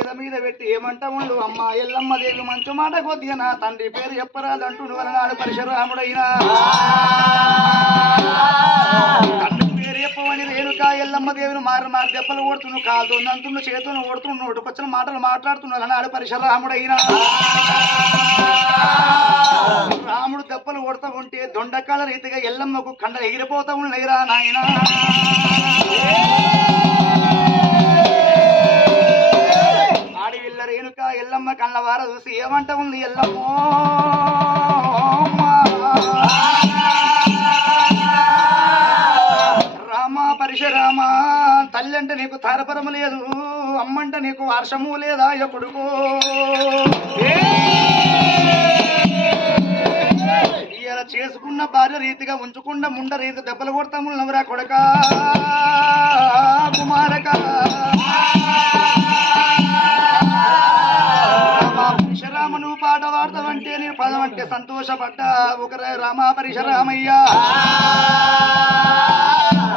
ఎద మీద పెట్టి ఏమంట ఉండు? అమ్మ ఎల్లమ్మ దేవి మంచు మాట కొద్దిగా నా తండ్రి పేరు చెప్పరాదంటూ వలనాడు పరశురాముడైనా. తండ్రి చెప్పమని రేణుక ఎల్లమ్మ దేవిని మారి మారి దెబ్బలు ఓడుతును కాలుతో నంతును చేతులు ఓడుతున్న నోటుకొచ్చిన మాటలు మాట్లాడుతున్నారు అన్నాడు పరశురాముడైనా. రాముడు దెబ్బలు ఓడుతూ ఉంటే దొండకాల రీతిగా ఎల్లమ్మకు కండ ఎగిరిపోతా ఉన్నాయిరా నాయన. ఆడి రేణుక ఎల్లమ్మ కళ్ళవార చూసి ఏమంట ఉంది ఎల్లమ్మో? రామ పరిశరామ తల్లి అంటే నీకు తారపరము లేదు అమ్మంటే నీకు వర్షము లేదా ఏ! ఇలా చేసుకున్న భార్య రీతిగా ఉంచుకున్న ముండ రీతి దెబ్బలు కొడతాము నవరా కొడక కుమారక. పాడతావంటే నేను పదం అంటే సంతోషపడ్డా ఒకరే రామ పరిశరామయ్యా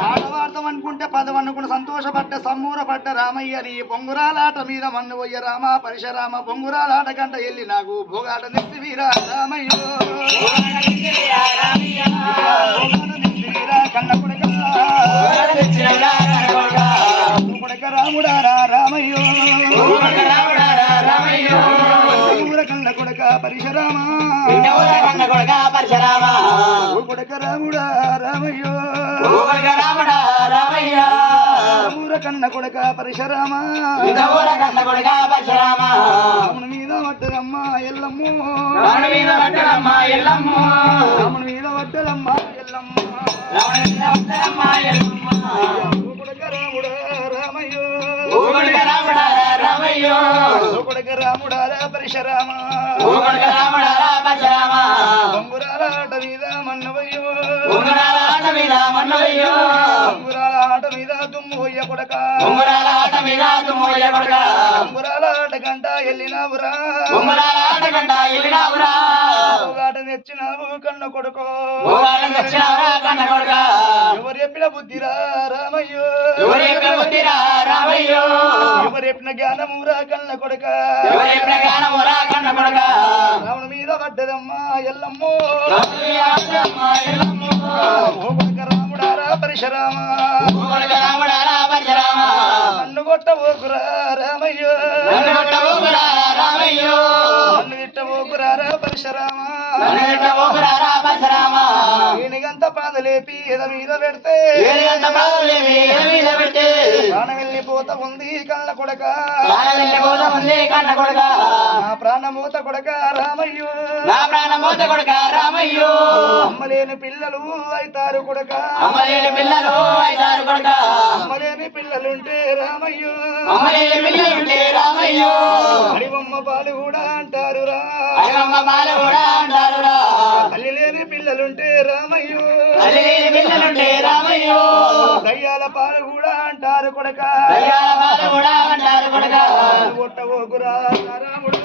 పాట పాడతాం అనుకుంటే పదం అనుకుని సంతోషపడ్డ సమ్మూరపడ్డ రామయ్య నీ బొంగురాలాట మీద మన్ను పోయ్య రామ పరిశరామ బొంగురాలాట గంట వెళ్ళి నాకు భోగాట నెత్తి వీరా రామయ్యో. నెత్తి వీరా కన్న కొడక. కొడక రాముడా రామయ్యో ఊర కన్న కొడక పరిశరామ ఓ కొడక రాముడా రామయ్యో. ఊర కన్న కొడక పరిశరామ. రాముని మీద పడ్డదమ్మ ఎల్లమ్మ. రాముని మీద పడ్డదమ్మ ఎల్లమ్మ. కొడక రాముడా రామయ్యో. కొడక రాముడా రా పరిశరామ బొంగురాల ఆట మీద మన్నవయ్యో బొంగురాల ఆట మీద కొడక. బొంగురాల ఆట గంట వెళ్ళినావురా ఆట తెచ్చినావు కన్న కొడుకో. ఎవరు చెప్పిన బుద్ధిరా రామయ్యో. రామయ్యో ఎవరు చెప్పిన జ్ఞానమురా కన్న కొడక. ఎవరి ప్రగానమురా కన్న కొడక? రావణ మీద పడ్డదమ్మా ఎల్లమ్మో. రాముడారా పరిశరామ. నన్ను కొట్ట ఓకురా రామయ్యో. నన్ను తిట్ట ఓకురారా పరశురామ. నేనిగంత పాదలేపి ఎద మీద పెడితే ఏలిగంత బాధలేమి మీద పెట్టి ప్రాణం వెళ్ళిపోత ఉంది కళ్ళ కొడక. నా ప్రాణమూత కొడక రామయ్యో. నా ప్రాణమోత కొడక రామయ్యో. అమ్మలేని పిల్లలు అయితారు కొడక. అమ్మలేని పిల్లలు ఐదారు కొడక. అమ్మలేని పిల్లలుంటే రామయ్యో. అమ్మలేని పిల్లలుంటే రామయ్యో. అడివమ్మ పాలు కూడా అంటారు రా. అయ్యమ్మ మాల కూడా అంటారురా తల్లి లేని పిల్లలుంటే రామయ్యో. పిల్లలుంటే రామయ్యో. దయ్యాల పాలు కూడా అంటారు కొడక. దయ్యాల మాల కూడా అంటారు కొడక. రాముడు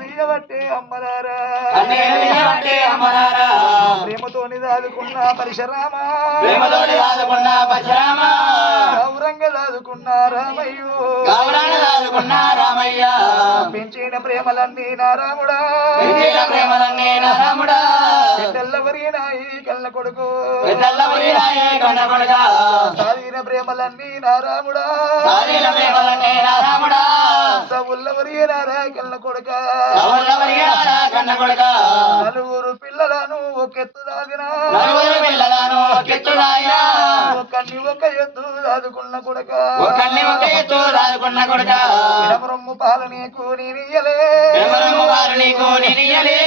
తీయబట్టే అమ్మలారా కన్నీరు తీయబట్టే అమ్మలారా ప్రేమతోని దాదుకున్న పరిశరామ? ప్రేమతోటి దాదుకున్న పరశురామ? గౌరంగ దాదుకున్న రామయ్యో? దాదుకున్న రామయ్య? పెంచిన ప్రేమలన్నీ నారాముడా పెంచిన ప్రేమలన్నీ నా రాముడా? తెల్లవరినాయి కళ్ళ కొడుకు? పెద్దల్ల ఉరిరాయే కన్న కొడక? సాధిన ప్రేమలన్నీ నారాముడా సారీల ప్రేమలన్నీ నా రాముడా? సవుల్లవరినారా కళ్ళ కొడుక? సవర్ల ఉరిరారా కన్న కొడక? నలుగురు పిల్లలను పిల్లలను కెత్తుడాయా ఒకన్ని ఒక ఎత్తు దాదుకున్న కొడుక. ఒక ఎత్తు దాదుకున్న కొడక. ఇడమరమ్ము పాలనీకు నీయలే ప్రేమలమ్మ వారు నీకు నినియలే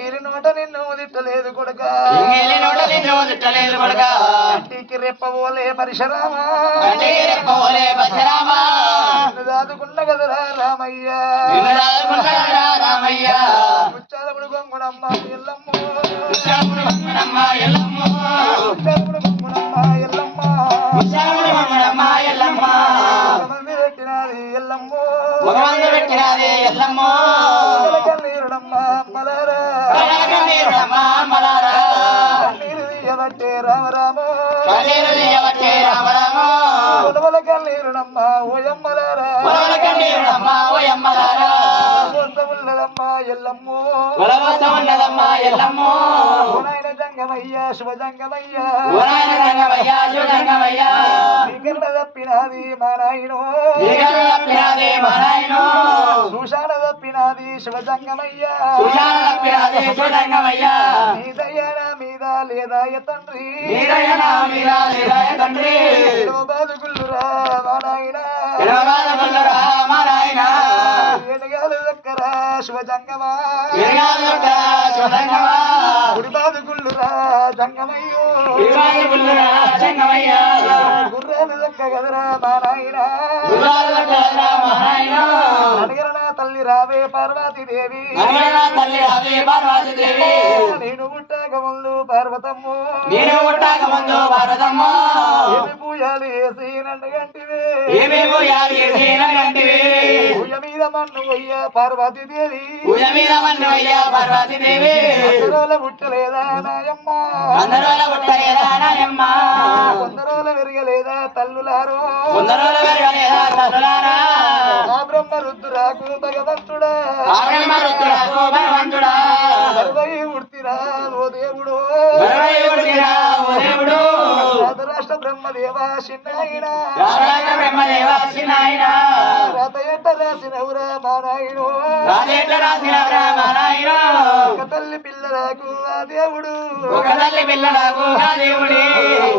గిరి నోట నిన్ను తిట్టలేదు కొడుక. ఇంగిలి నోట నిన్ను తిట్టలేదు కొడక. ఇంటికి రెప్పవోలే పరిశరామ. అంటే రెప్పవోలే పరశురామ. నిన్ను దాదుకున్న కదరా రామయ్య. నిన్ను దాదుకున్నాడా రామయ్య. బొమ్మడమ్మ ఎల్లమ్మ. ఉషావుడు బొమ్మడమ్మ ఎల్లమ్మ. ఉషావుడు బొమ్మడమ్మ ఎల్లమ్మ. ఉషావుడు బొమ్మడమ్మ ఎల్లమ్మ. భగవంతుడు పెట్టినది ఎల్లమ్మ. భగవంతుడు రామరామ రామరామ ఉలవల కన్నీరునమ్మ ఓయమ్మలారా. పొలవల కన్నీరునమ్మ ఓయమ్మలారా. ఉన్నదమ్మ ఎల్లమ్మో. ఉన్నదమ్మ ఎల్లమ్మో. నాయన జంగమయ్య శుభ జంగమయ్య ఊరాయన రంగమయ్య శివరంగమయ్య నీకన్న తప్పినాది మా నాయనో దిగలు తప్పినాదే మా నాయనో సుషాణ తప్పినాది శుభ జంగమయ్య సుజాన తప్పినాదే శివరంగమయ్య నీ దయ్యాన మీద లేదా ఎ తండ్రి. తండ్రి బాదుగుల్లురా మా నాయన ఏనుగాలు దక్కరా శుభ జంగమా తిరుగాలు కొట్టరా శివరంగమా గుడి బాదుగుల్లురా జంగమయ్యో. గుర్రాలు దక్క గదరా మా నాయన అడగర తల్లి రావే పార్వతీ దేవి నగర తల్లి నేను పుట్టాక ముందు పార్వతమ్ము. నేను పుట్టాక ముందు భారతమ్మ ఏమి పూజలు వేసి నన్ను గంటివే. పూజ మీద మన్ను పూజ మీద పుట్టలేదా నాయమ్మ? అందరోల పుట్టలేదా నాయమ్మ? కొందరోల విరగలేదా తల్లులారో? కొందరోల పెరగలేదా తల్లులారా? ఆ బ్రహ్మ రుద్దురాకు భగవంతుడా ఆగమ రుద్రుడకు భగవంతుడా సర్వై ఉడ్తిరా ఓ దేవుడు. గర్వై ఉడికిరా ఓ దేవుడు. రాష్ట్ర బ్రహ్మదేవ చిన్నాయన. రాజాక బ్రహ్మదేవ చిన్నాయన. రాత ఎంట రాసినవురా మా నాయుడు రాజేట రాసిన బ్రహ్మ నాయన ఒక తల్లి పిల్లలకు ఆ దేవుడు. ఒక తల్లి పిల్లలకు ఆ దేవుడి.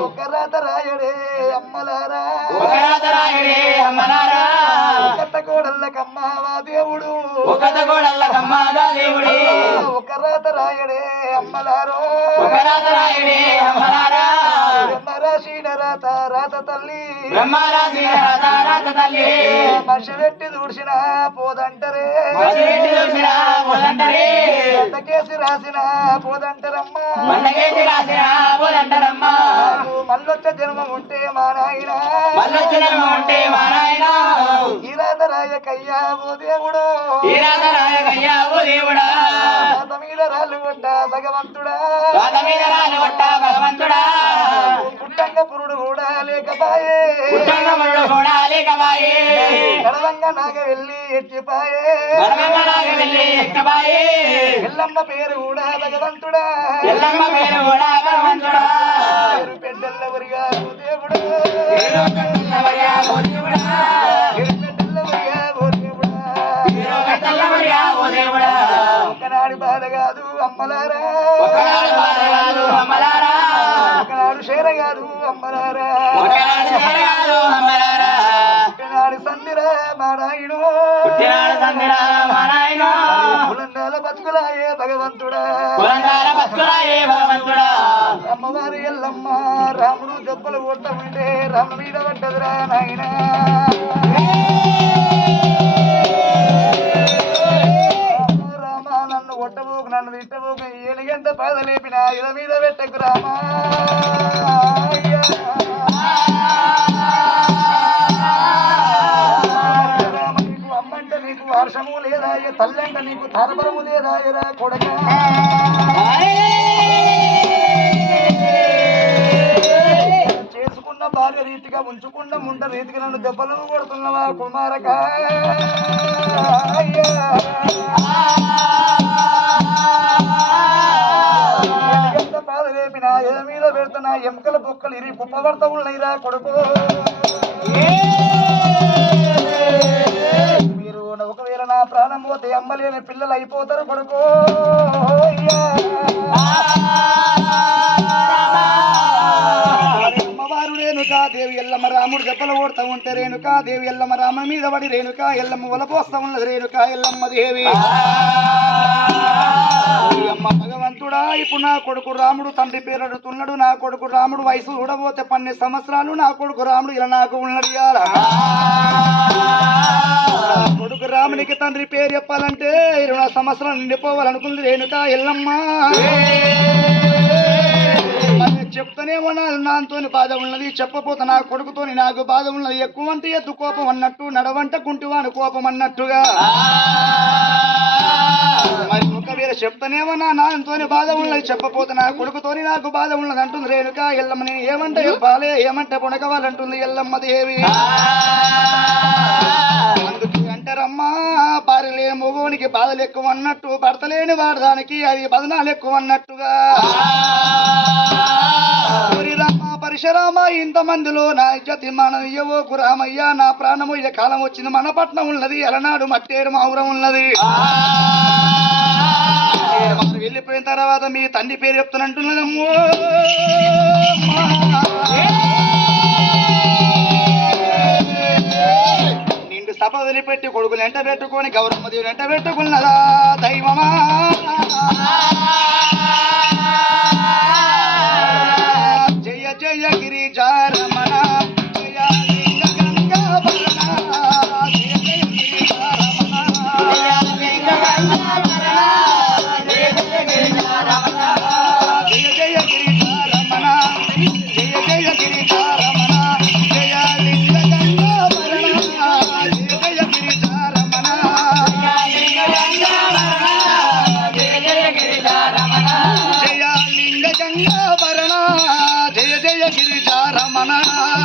ఒక రాత రాయడే అమ్మలారా. ఒక రాతరాయుడే అమ్మలారా. కట్ట దేవుడు. ఒక తగోడల్ల కమ్మగా దేవుడి. ఒక రాత రాయడే అమ్మలారో. ఒక రాతరాయుడే అమ్మలారా. బ్రహ్మ రాసిన రాత రాత తల్లి రాత రాత తల్లి. మనిషి పెట్టి దూడ్చిన పోదంటరే. మసిరెడ్డి చూసిన పోదంటరే. కేసి రాసిన పోదంటరమ్మ. మండగేసి దేవుడు. రాళ్ళు కొట్ట భగవంతుడా భగవంతుడా. పుట్టంగ పురుడు కూడా లేకపాయే. పుట్టంగముడు కూడా లేకబాయే కడవంగ నాగ వెళ్ళి ఎత్తిపాయే గర్వంగనాగ వెళ్ళి ఎక్కబాయే ఎల్లమ్మ పేరు కూడా భగవంతుడా. ఎల్లమ్మ పేరు కూడా భగవంతుడా. పేరు పెద్దెల్లవరిగా ఓ దేవుడు. పేరు కట్టెల్లవయ్యా ఓ దేవుడా. ఓ దేవుడా. ఒకనాడు బాధ కాదు అమ్మలారా. ఒకనాడు బాధగాదు అమ్మలారా. ఒకనాడు షేర కాదు అమ్మలారా. ఒకనాడు చేరగాదు అమ్మలారా. ఒకనాడు సందిరా మా నాయుడు పుట్టినాడు తండ్రిరా మా నాయన పులందాల బతుకులాయే భగవంతుడా. అమ్మవారి ఎల్లమ్మ రాముడు దెబ్బలు కొట్ట ఉంటే రామ మీద పడ్డదిరా నాయన. తిట్టబోకు ఏనుగంట పాద మీద పెట్టకు రామా. రామ నీకు అమ్మంటే నీకు వర్షము లేదా? తల్లంట నీకు తరబరము లేదా? ఎరా కొడక. చేసుకున్న భార్య రీతిగా ఉంచుకున్న ముండ రీతిగా నన్ను దెబ్బలు కొడుతున్నావా కుమారక? బాధ లేపిన మీద పెడుతున్నా? ఎముకల బొక్కలు ఇరి కుప్పబడత ఉన్నాయిరా కొడుకు? మీరు ఒకవేళ నా ప్రాణం పోతే అమ్మలేని పిల్లలు అయిపోతారు కొడుకు. అమ్మవారు రేణుకా దేవి ఎల్లమ్మ రాముడు దెబ్బలు కొడతా ఉంటే రేణుకా దేవి ఎల్లమ్మ రామ మీద పడి రేణుకా ఎల్లమ్మ వలపోస్తా ఉన్నది రేణుకా ఎల్లమ్మ దేవి. ఇప్పుడు నా కొడుకు రాముడు తండ్రి పేరు అడుగుతున్నాడు. నా కొడుకు రాముడు వయసు చూడబోతే పన్నెండు సంవత్సరాలు. నా కొడుకు రాముడు ఇలా నాకు ఉన్నది కొడుకు రామునికి తండ్రి పేరు చెప్పాలంటే ఇరవై సంవత్సరాలు నిండిపోవాలనుకుంది రేణుక ఎల్లమ్మా. మరి చెప్తూనే ఉన్నాను నాతోని బాధ ఉన్నది చెప్పపోతే నా కొడుకుతో నాకు బాధ ఉన్నది. ఎక్కువ అంటే ఎద్దు కోపం అన్నట్టు నడవంట గుంటివాను కోపం అన్నట్టుగా. మరి ఒకవేళ చెప్తానేమో నా నాన్నతోని బాధ ఉన్నది. చెప్పపోతే నా కొడుకుతోని నాకు బాధ ఉన్నది అంటుంది రేణుక. ఎల్లమ్మ నేను ఏమంటే చెప్పాలి? ఏమంటే పుణకవాలంటుంది ఎల్లమ్మ దేవి. అందుకే అంటారమ్మా భార్యలే మొగోనికి బాధలు ఎక్కువ అన్నట్టు పడతలేని లేని వాడదానికి అది బదనాలు ఎక్కువ అన్నట్టుగా పరిశరామ రామ పరశురామ ఇంతమందిలో నా ఇజ్జతి మనం ఇయ్యవో కురామయ్యా నా ప్రాణము ఇక కాలం వచ్చింది. మన పట్నం ఉన్నది ఎలనాడు మట్టేరు మావురం ఉన్నది. నేను వెళ్ళిపోయిన తర్వాత మీ తండ్రి పేరు చెప్తున్నట్టున్నదమ్మో నిండు సభ వదిలిపెట్టి కొడుకులు ఎంట పెట్టుకొని గౌరమ్మ దేవుని ఎంట పెట్టుకున్నదా దైవమా? ಮನ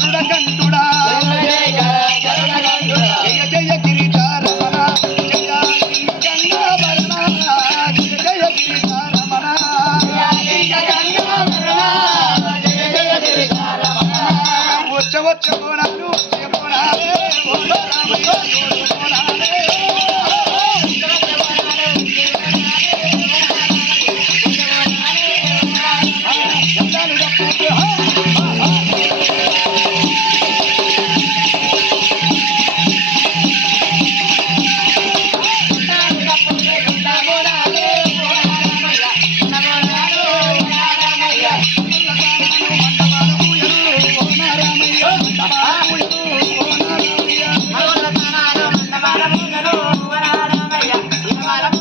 Saluda cantura.